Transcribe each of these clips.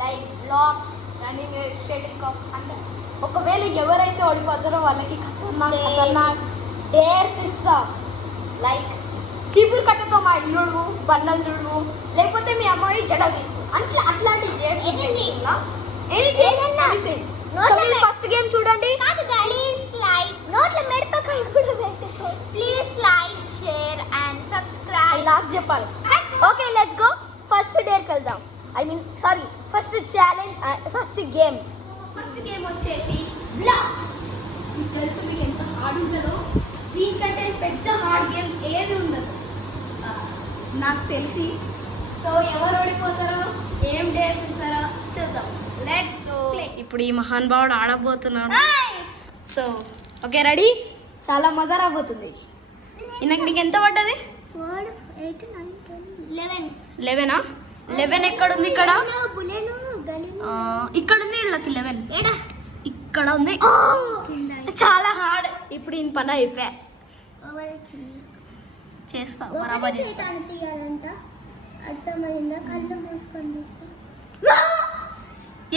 Like blocks running race shuttlecock అంటే ఒకవేళ ఎవరైతే ఓడిపోతారో వాళ్ళకి ఖతర్నాక్ డేర్స్ ఇస్తాం. లైక్ చీపురు కట్టతో మా ఇల్లుడు బండలు చుడువు లేకపోతే మీ అమ్మాయి జడవి అట్లాంటి డేర్స్ ఫస్ట్ గేమ్ చూడండి. Please like share and subscribe. Last చెప్పాలి. Okay let's go. ఫస్ట్ డేర్కి వెళ్దాం. ఫస్ట్ ఛాలెంజ్ ఫస్ట్ గేమ్ వచ్చేసి బ్లాక్స్. ఇది తెలుసు మీకు ఎంత హార్డ్ ఉంటుందో. దీనికంటే పెద్ద హార్డ్ గేమ్ ఏది ఉండదు నాకు తెలిసి. సో ఎవరు ఓడిపోతారో ఏం డేర్స్ ఇస్తారో చూద్దాం. Let's play. ఇప్పుడు ఈ మహానుభావుడు ఆడబోతున్నాడు. So okay ready. చాలా మజా రాబోతుంది. నీకు ఎంత పడ్డది? 11. 11 ఎక్కడుంది? ఇక్కడ ఉంది. వీళ్ళకి 11 ఇక్కడ ఉంది. చాలా హార్డ్. ఇప్పుడు ఈ పని అయిపోయా చేస్తా బరాబర్ చేస్తా.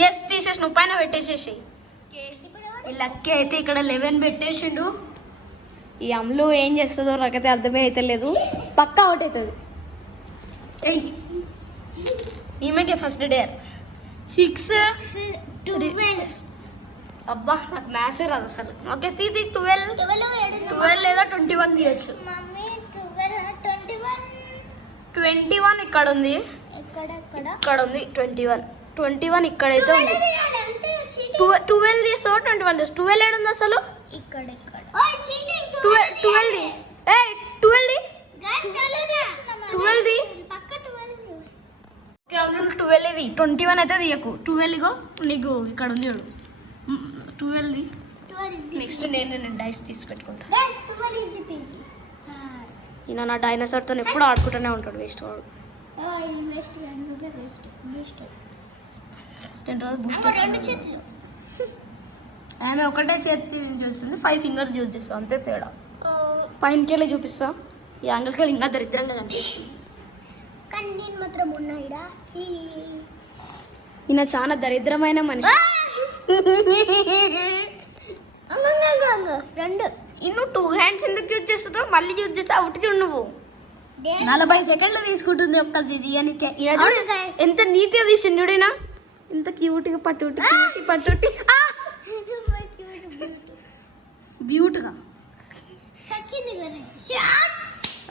ఎస్ తీసేసి నువ్వు పైన పెట్టేసేసి. ఈ లక్కీ అయితే ఇక్కడ 11 పెట్టేసిండు. ఈ అమ్ములు ఏం చేస్తుందో నాకైతే అర్థమే అయితే లేదు. పక్కా అవుట్ అవుతుంది. ఈమెకి ఫస్ట్ డేర్ 6 అబ్బా నాకు మ్యాథ్స్ రాదు అసలు. ఓకే తీ 12 లేదా 21 తీయచ్చు. 21 ఇక్కడ ఉంది. ఇక్కడ ఉంది 21 ఇక్కడైతే ఉంది. 12 తీస్తావు 21 తీస్తావు. 12 ఏడుంది అసలు? 21 అయితే తీయకు. 12 ఇగో నీకు ఇక్కడ ఉంది చూడు. 12 నెక్స్ట్ నేను డైస్ తీసి పెట్టుకుంటా. ఈయన నా డైనోసార్తో ఎప్పుడు ఆడుకుంటూనే ఉంటాడు. వేస్ట్ వాడు. 10 రోజులు బూస్ట్ ఆమె ఒకటే చేతి చూస్తుంది. 5 ఫింగర్స్ యూజ్ చేస్తాం అంతే తేడా. పైనకి వెళ్ళి చూపిస్తా. ఈ యాంగిల్కి వెళ్ళి ఇంకా దరిద్రంగా కనిపిస్తుంది. కానీ నేను మాత్రం ఉన్నాయిడా. ఈయన చాలా దరిద్రమైన మనిషి. 2 ఇన్ను 2 హ్యాండ్స్ ఎందుకు యూజ్ చేస్తున్నావు? మళ్ళీ యూజ్ చేస్తా. ఒకటి చూడు నువ్వు 40 సెకండ్లు తీసుకుంటుంది ఒక్కది తీయనికే. ఎంత నీట్గా తీసిండు చూడైనా. ఎంత క్యూట్గా పట్టుటి బ్యూట్గా.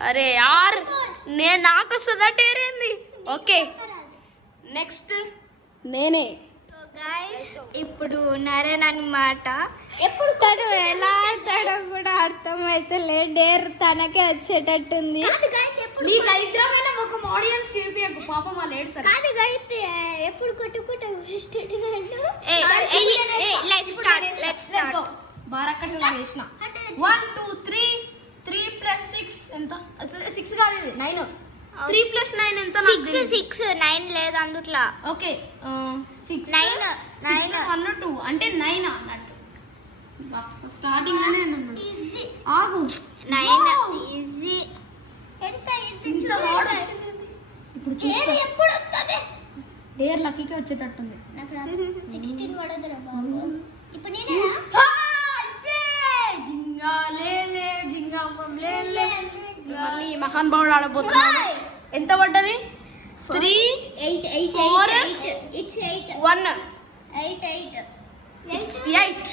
అరే యార్ నాకు వస్తుందా టేరేంది. ఓకే నెక్స్ట్ నేనే. ఇప్పుడు నరేన్ అన్నమాట. ఎప్పుడు తను ఎలా ఆడతాడో కూడా అర్థమైతే లేదు. డేర్ తనకే వచ్చేటట్టుంది. మీ దరిద్రమైన ఒక ఆడియన్స్ కి చూపియకు పాపం వాళ్ళు ఏడ్సారు. కాదు గైస్ ఎప్పుడు కొట్టుకుంటా లెట్స్ గో. బారకట్లా చేసిన 1 2 3 3 + 6 ఎంత? 6 కాదు ఇది 9. 3 + 9 ఎంత? 6 9 లేదు అందుట్లా. ఓకే 6 9 1 2 అంటే 9 అన్నట్టు. స్టార్టింగ్ లోనే అన్నాను. ఆగు 9 ఈజీ. ఎంత ఇప్పుడు చూస్తా ఎప్పుడు వస్తది. డేర్ లక్కీకి వచ్చేటట్టుంది. నాకు 16 పడదురా బాబు. ఇప్పుడు నేనే జింగా లేలే జింగా లేలే. మళ్ళీ మహానుభావుడు ఆడబోతున్నాడు. ఎంత పడ్డది? 3 8 4 ఇట్స్ 8 1 8 ఇట్స్ 8.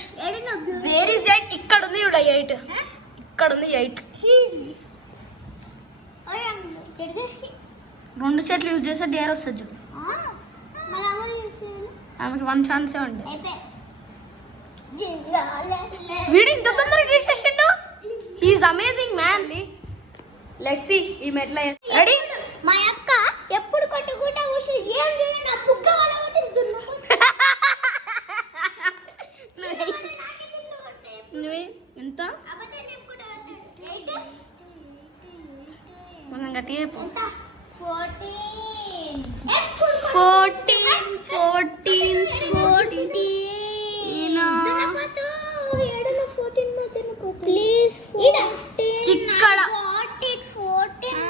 Where is 8? ఇక్కడ ఉంది చూడ 8. ఇక్కడ ఉంది 8. 2 చెట్లు యూజ్ చేస్తే డేర్ వస్తుంది చూడు. ఆమెకి 1 ఛాన్సే ఉండే. వీడు ఇంత తొందరగా చేసేసిండు. He is amazing man. Let's see ఈ మెట్ల. రెడీ? మా అక్క ఎప్పుడు కొట్టుకుంటా కూర్చుని ఏం చేయను నా పుగ్గ వల ఉంటుంది. నువ్వే ఎంత? మనం గట్టిగా 14 ప్లీజ్.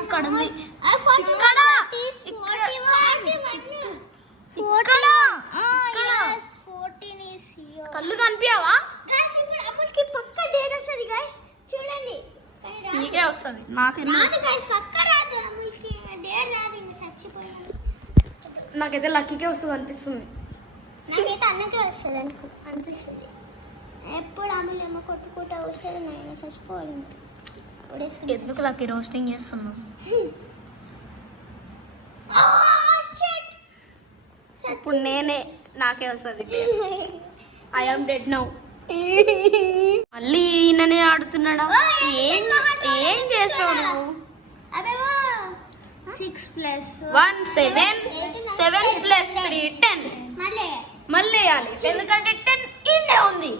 ఇక్కడ ఉంది. ఇక్కడ నాకైతే లక్కీకే వస్తుంది అనిపిస్తుంది. నాకైతే అన్నకే వస్తుంది అనిపిస్తుంది. ఎప్పుడు అమ్ములేమో కొట్టుకుంటా వస్తుంది, నేను చచ్చిపోవాలి. ఎందుకు లక్కీ రోస్టింగ్ చేస్తున్నావు? ఇప్పుడు నాకే వస్తుంది. I am dead now. మళ్ళీ ఈయననే ఆడుతున్నాడా? ఏం చేస్తావు నువ్వు? 6 + 1 7 7 + 3 10. మళ్ళీ వేయాలి ఎందుకంటే 10 ఈయనే ఉంది.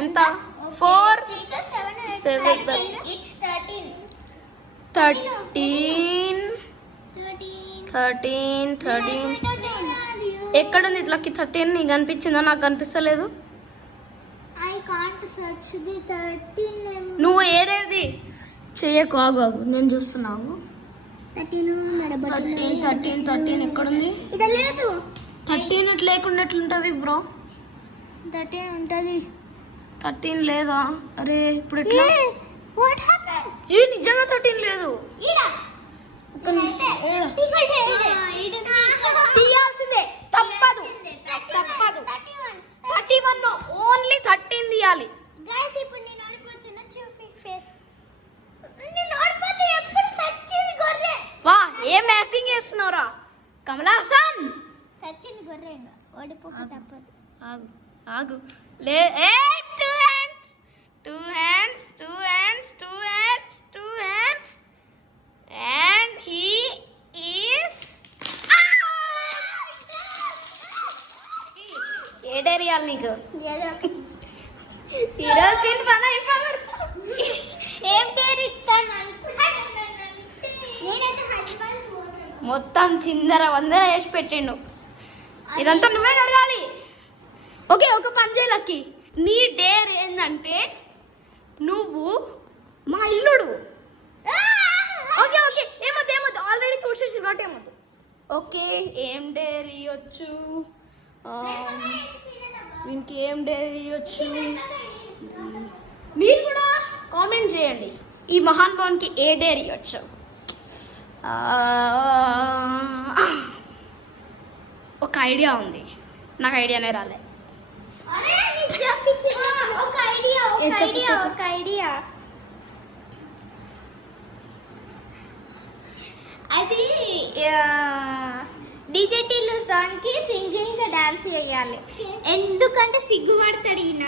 ఎంత? 4 7 13. ఎక్కడుంది ఇట్లకి 13? నీకు కనిపించిందా? నాకు కనిపిస్తలేదు. నువ్వు ఏరేది చెయ్యకు, ఆగు నేను చూస్తున్నావు. 13 ఎక్కడుంది? 13 లేకుండా ఎట్లుంటది బ్రో? 13 ఉంటుంది. 13 లేదా? అరే ఇప్పుడు ఎట్లా? ఏ నిజంగా 13 లేదు. తీయాల్సిందే, తప్పదు. 31 ఓన్లీ 13 తీయాలి. వా ఏం యాక్టింగ్ చేస్తున్నావురా కమలా హాసన్? సచిన్ గొర్రె ఓడిపోక తప్పదు. ఆగు లే. 2 hands and he is ఏ డేరియాలి నీకు? ఈరోజు తిని పని అయిపోగడతా. ఏం పేరు ఇస్తాను? మొత్తం చిందర వందర వేసి పెట్టిండు. ఇదంతా నువ్వే అడగాలి. ఓకే, ఒక పని చేయలకి. నీ డేర్ ఏంటంటే నువ్వు మా ఇల్లుడు. ఓకే ఏమొద్దు ఆల్రెడీ చూసేసి కాబట్టి ఏమొద్దు. ఓకే, ఏం డేర్ ఇవ్వచ్చు? వీనికి ఏం డేర్ ఇవ్వచ్చు? మీరు కూడా కామెంట్ చేయండి ఈ మహాన్ భావన్కి ఏ డేర్ ఇవ్వచ్చు. ఒక ఐడియా ఉంది, నాకు ఐడియానే రాలే. ఒక ఐడియా అది డిజెటిల్ సాంగ్ కి సింగింగ్ డాన్స్ చేయాలి. ఎందుకంటే సిగ్గుపడతాడు ఈయన.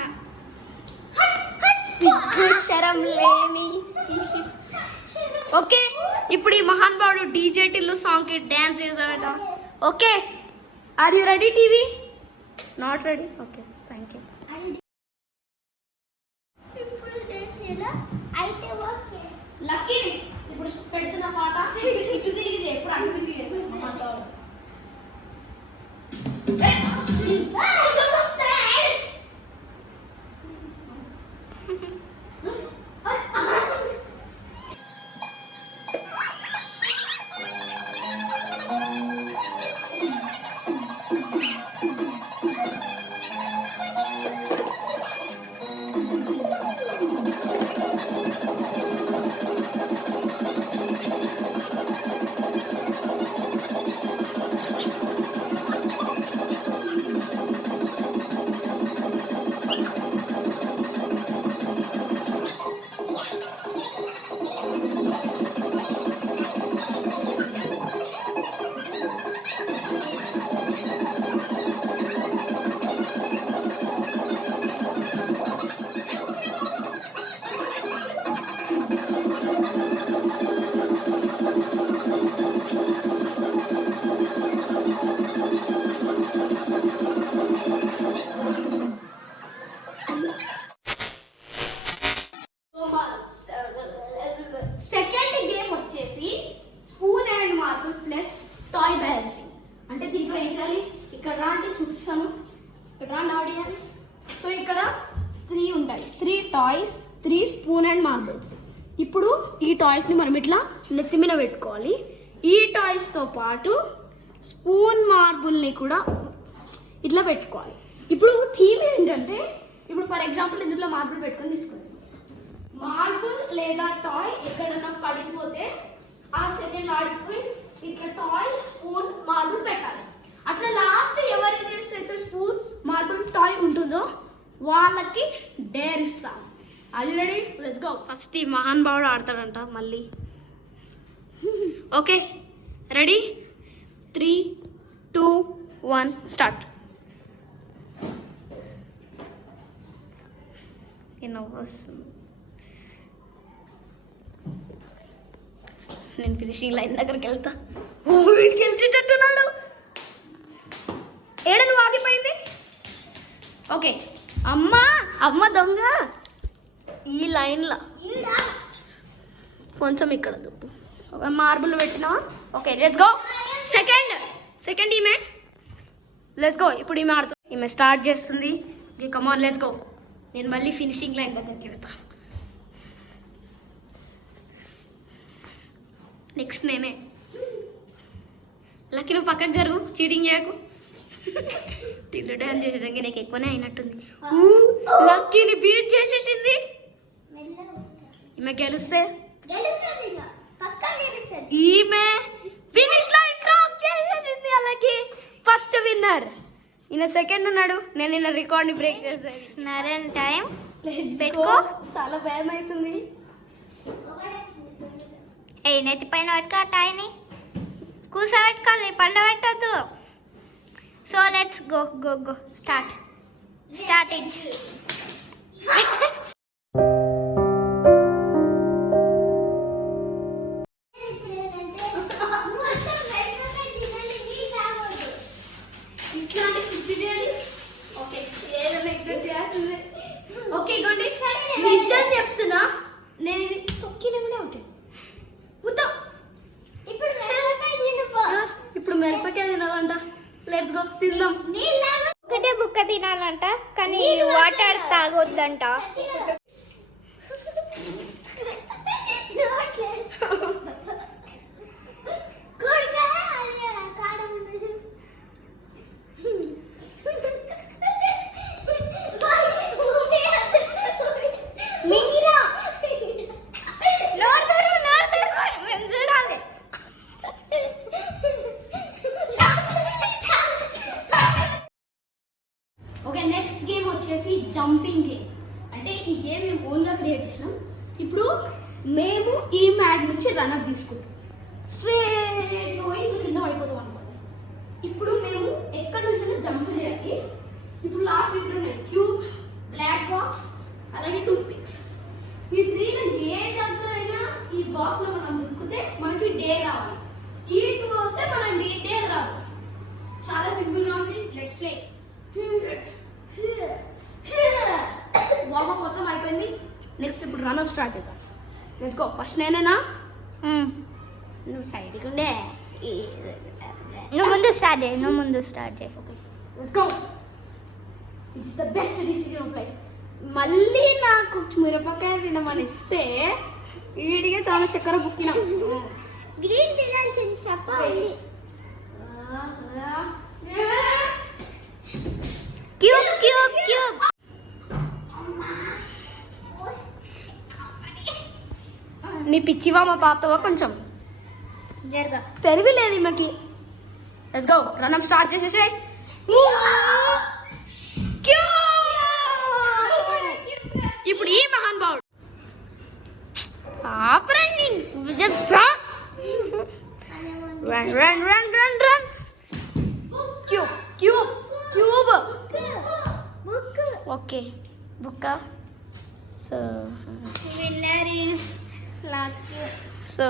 సిగ్గు శరం లేని. ఓకే, ఇప్పుడు ఈ మహాన్ భావుడు డీజే టిల్లు సాంగ్ కి డాన్స్ చేసాడట. Okay, are you ready TV? Not ready? Okay, thank you. ఇప్పుడు డాన్స్ ఎలా అయితే ఓకే. లక్కీ ఇప్పుడు పెడుతున్న పాట ఇటు తిరిగి చేయి. ఇప్పుడు అటు తిరిగి చేస్తాను. Toys, 3 spoon and marbles. ఇప్పుడు ఈ టాయ్స్ని మనం ఇట్లా నెత్తి మీద పెట్టుకోవాలి. ఈ టాయ్స్తో పాటు స్పూన్ మార్బుల్ని కూడా ఇట్లా పెట్టుకోవాలి. ఇప్పుడు థీమ్ ఏంటంటే, ఇప్పుడు ఫర్ ఎగ్జాంపుల్ ఇందులో మార్బుల్ పెట్టుకొని తీసుకోండి. మార్బుల్ లేదా టాయ్ ఎక్కడన్నా పడిపోతే ఆ సెకండ్ ఆడిపోయి ఇట్లా టాయ్ స్పూన్ మార్బుల్ పెట్టాలి. అట్లా లాస్ట్ ఎవరైతే సెట్ స్పూన్ మార్బుల్ టాయ్ ఉంటుందో వాళ్ళకి డేర్ ఇస్తాం. అది రెడీ, లెట్స్ గో. ఫస్ట్ ఈ మహాన్ బావుడు ఆడతాడంట మళ్ళీ. Okay ready, 3, 2, 1 start. నేను ఫినిషింగ్ లైన్ దగ్గరికి వెళ్తా. గెలిచేటట్టున్నాడు. ఏడ నువ్వు ఆగిపోయింది. ఓకే అమ్మ దొంగ ఈ లైన్లో కొంచెం ఇక్కడ దుప్పు మార్బుల్ పెట్టినా. Okay let's go. సెకండ్ ఈమె, లెట్స్ గో. ఇప్పుడు ఈమె ఆడుతుంది, ఈమె స్టార్ట్ చేస్తుంది. Come on let's go. నేను మళ్ళీ ఫినిషింగ్ లైన్ దగ్గరికి వెళ్తా. నెక్స్ట్ నేనే. లక్కీ నువ్వు పక్కకు జరుగు, చీటింగ్ చేయకు. తిల్లు డాన్స్ చేసేదానికి నీకు ఎక్కువనే అయినట్టుంది. లక్కీని బీట్ చేసేసింది. ఈమె గెలిస్తే ఈమె ఫినిష్ లైన్ క్రాస్ చేసేసింది. అలాగే ఫస్ట్ విన్నర్. ఈయన సెకండ్ ఉన్నాడు. నేను నిన్న రికార్డ్ని బ్రేక్ చేస్తాను. టైం పెట్టుకో. చాలా భయం అవుతుంది. ఏ నెత్తి పైన పెట్టుకో, టాయ్ని కూర్చోబెట్టుకోవాలి, పండ పెట్టద్దు. So let's go go go start it. Okay Gondi, నిజం చెప్తున్నా, నేను ఇది తొక్కినమనే ఉంటాను. ఇప్పుడు మిరపకాయ తినాలంట. లెట్స్ గో తిందాం. ఒకటే బుక్క తినాలంట, కానీ వాటర్ తాగొద్దంట. ఓకే నెక్స్ట్ గేమ్ వచ్చేసి జంపింగ్ గేమ్. అంటే ఈ గేమ్ మేము ఓన్గా క్రియేట్ చేసినాం. ఇప్పుడు మేము ఈ మ్యాట్ నుంచి రన్అప్ తీసుకుంటాం. స్ట్రేట్ పోయి కింద పడిపోతాం అనుకోండి. ఇప్పుడు మేము ఎక్కడి నుంచి జంప్ చేయాలి. ఇప్పుడు లాస్ట్ ఇప్పుడు ఉన్నాయి క్యూబ్, బ్లాక్ బాక్స్, అలాగే టూత్ పిక్స్. ఈ 3లో ఏ దగ్గరైనా ఈ బాక్స్లో మనం దొరికితే మనకి డే రావాలి. ఈ 2 వస్తే మనకి డే రాదు. చాలా సింపుల్గా ఉంది. Let's play. వార్మప్ మొత్తం అయిపోయింది. నెక్స్ట్ ఇప్పుడు రన్అప్ స్టార్ట్ చేద్దాం. Let's go. ఫస్ట్ నేనేనా? నువ్వు సైడ్కి ఉండే, నువ్వు ముందు స్టార్ట్ చేయి. Okay let's go. It's the best decision of life. మళ్ళీ నాకు మిరపకాయ తినమని ఇస్తే వీడిగా చాలా చక్కెర బుక్కినా. గ్రీన్ తినాల్సింది తప్ప. Cube cube cube. నీ పిచ్చివా మా పాపతోవా కొంచెం జరగా తెలివి లేదు ఈమెకి. Let's go. రన్అప్ స్టార్ట్ చేసేసే. ఇప్పుడు ఈ మహాన్ బావుడు running. Run run run run run. Cube cube cube. Okay బుక్క. So winner is lucky. So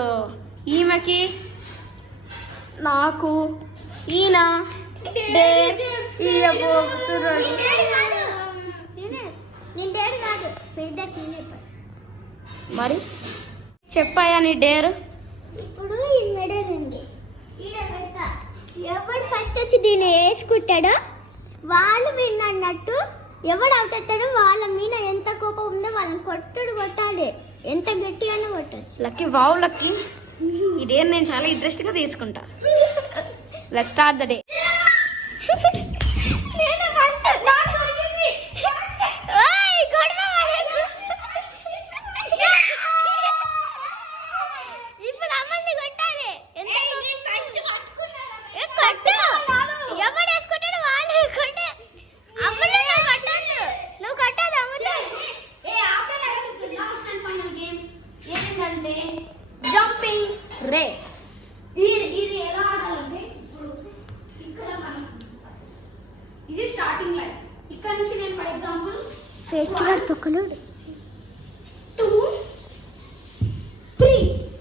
ఈమెకి నాకు ఈయన డేర్ ఇవ్వబోతున్నాడు. మరి చెప్పాయా నీ డేర్? ఇప్పుడు ఈ మెడల్ ఉంది. ఎవరు ఫస్ట్ వచ్చి దీన్ని వేసుకుంటాడో వాళ్ళు విన్ అన్నట్టు. ఎవడు అవుట్ అవుతాడో వాళ్ళ మీద ఎంత కోపం ఉందో వాళ్ళని కొట్టాలి. ఎంత గట్టిగానే కొట్టచ్చు. Lucky wow lucky. ఈ డేర్ నేను చాలా ఇంట్రెస్ట్గా తీసుకుంటా. Let's start the day. First వాడు తొక్కలోడు 2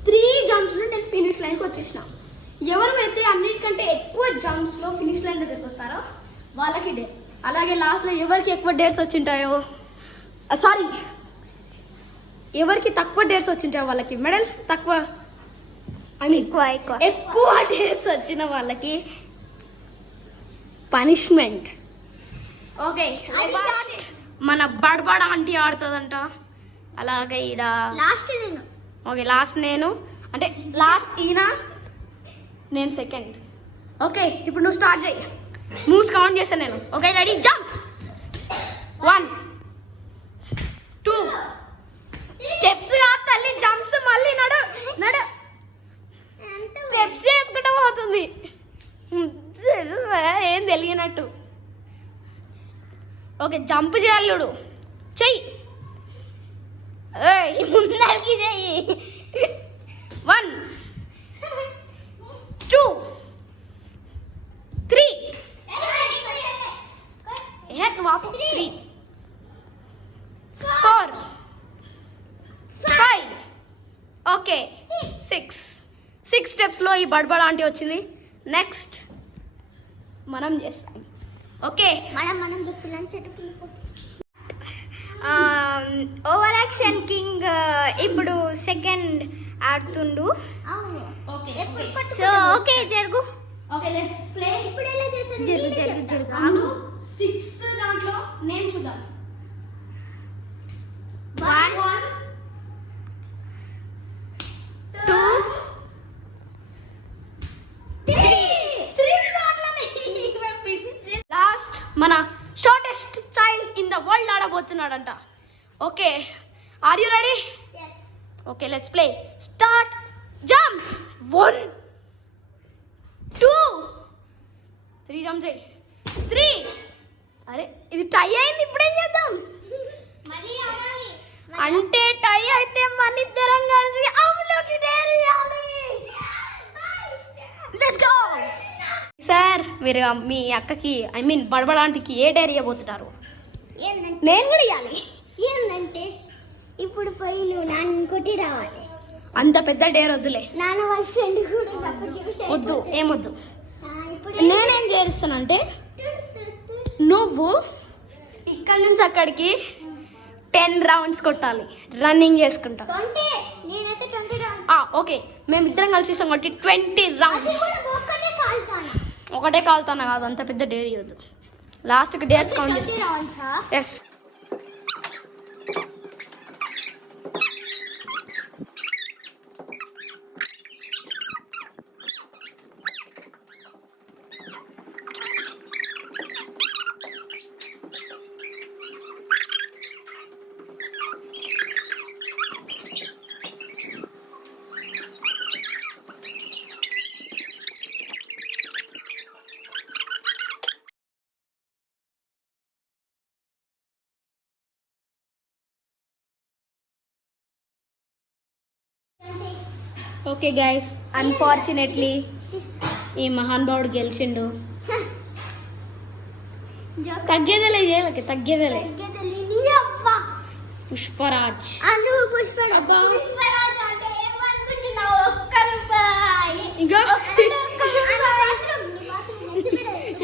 3 జంప్స్లో నేను ఫినిష్ లైన్కి వచ్చేసిన. ఎవరైతే అన్నిటికంటే ఎక్కువ జంప్స్లో ఫినిష్ లైన్ దగ్గరికి వస్తారో వాళ్ళకి డేర్. అలాగే లాస్ట్లో ఎవరికి ఎక్కువ డేర్స్ వచ్చింటాయో సారీ ఎవరికి తక్కువ డేర్స్ వచ్చింటాయో వాళ్ళకి మెడల్, తక్కువ ఐ మీన్ ఎక్కువ డేర్స్ వచ్చిన వాళ్ళకి పనిష్మెంట్. ఓకే మన బడబడ ఆంటీ ఆడుతుందంట. అలాగే ఈడ లాస్ట్ నేను. ఓకే లాస్ట్ నేను, అంటే లాస్ట్ ఈయన, నేను సెకండ్. ఓకే ఇప్పుడు నువ్వు స్టార్ట్ చేయి. మూవ్స్ కౌంట్ చేస్తాను నేను. Okay ready jump. 1 2 స్టెప్స్ కాదు తల్లి, జంప్స్. మళ్ళీ నడు నడు స్టెప్స్ చేసుకుంటూ పోతుంది. ఏం తెలియనట్టు. ఓకే జంప్ చేయాలి చూడు, చెయ్యి. ముందరికి చెయ్యి. 1 2 3 3 4 5 ఓకే 6 స్టెప్స్లో ఈ బడ్బడ్ ఆంటీ వచ్చింది. నెక్స్ట్ మనం చేస్తాం. ఓకే మనం చూస్తున్నాం చెట్టుకి. ఓవర్ యాక్షన్ కింగ్ ఇప్పుడు సెకండ్ ఆడుతుండు. అవును. ఓకే సో ఓకే జరుగు. Okay let's play. ఇప్పుడు ఎలా చేస్తారు? జరుగు. 6 దాంట్లో నేమ్ చూద్దాం. 1 2 లాస్ట్ మన shortest child in the world ఆడబోతున్నాడంట. Okay are you ready? Okay let's play. Start. Jump. 1 2 3 jump చేయి. 3 అరే ఇది టై అయింది, ఇప్పుడేం చేద్దాం? మళ్ళీ ఆడాలి. అంటే టై అయితే మన ఇద్దరం కలిసి అమ్ములోకి డేర్ చేయాలి. Let's go. సార్ మీరు మీ అక్కకి ఐ మీన్ బడబడాంటికి ఏ డేర్ ఇవ్వబోతున్నారు? ఏంటంటే నేను కూడా ఇవ్వాలి. ఏంటంటే ఇప్పుడు పోయి నువ్వు నాన్న కొట్టి రావాలి. అంత పెద్ద డేర్ వద్దులే. నాన్న వాళ్ళ ఫ్రెండ్ కూడా ఉన్నప్పుడు చూసి వద్దు, ఏమొద్దు. ఇప్పుడు నేనేం చేస్తానంటే నువ్వు ఇక్కడి నుంచి అక్కడికి 10 రౌండ్స్ కొట్టాలి రన్నింగ్ చేసుకుంటా. నేనైతే 20 రౌండ్స్. ఓకే మేమిద్దరం కలిసి ఇస్తాం కాబట్టి 20 రౌండ్స్. ఒకటే కాలుతానా కాదు, అంత పెద్ద డేర్ ఇవ్వద్దు. లాస్ట్కి డేర్స్ కౌంట్ చేస్తాం. ఎస్ ఓకే గైస్, అన్ఫార్చునేట్లీ ఈ మహానుభావుడు గెలిచిండు. తగ్గేదేలే చేయలకి, తగ్గేదేలే. పుష్పరాజ్.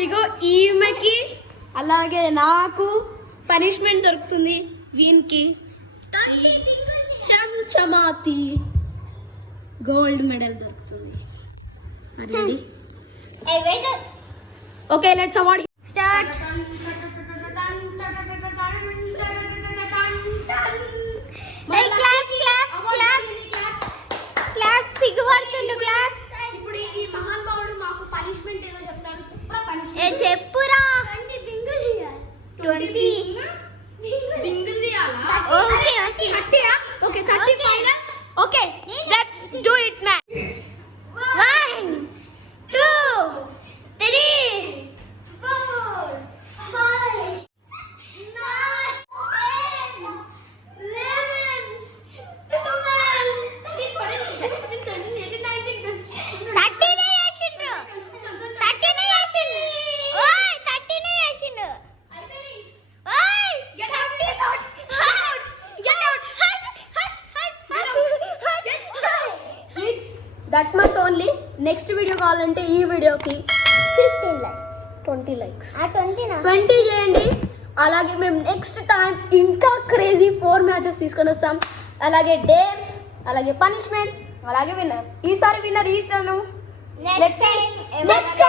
ఇగో ఈమెకి అలాగే నాకు పనిష్మెంట్ దొరుకుతుంది. వీనికి చమచమాతి గోల్డ్ మెడల్ దొరుకుతుంది. Okay let's award start. సిగ్గుపడుతుండు. క్లాప్. ఇప్పుడు ఈ మహానుభావుడు మాకు పనిష్మెంట్ ఏదో చెప్తాడు. చెప్పురా. 20 బింగులు తీయాలా? Okay okay 30. Okay 30 final. Okay let's do it man. 1 2 3 4 5 9 10 11 12 13 చేసిండ్రు. 13 చేసిండ్రు. ఓయ్ 13 చేసిండ్రు. నెక్స్ట్ వీడియో కావాలంటే ఈ వీడియోకి 15 లైక్స్ 20 లైక్స్ ఆ 20 నా 20 చేయండి. అలాగే మేము నెక్స్ట్ టైం ఇంకా క్రేజీ 4 మ్యాచెస్ తీసుకొని వస్తాం. అలాగే డేర్స్, అలాగే పనిష్మెంట్, అలాగే విన్నర్. ఈసారి విన్నర్ ఈతను నెక్స్ట్ టైం నెక్స్ట్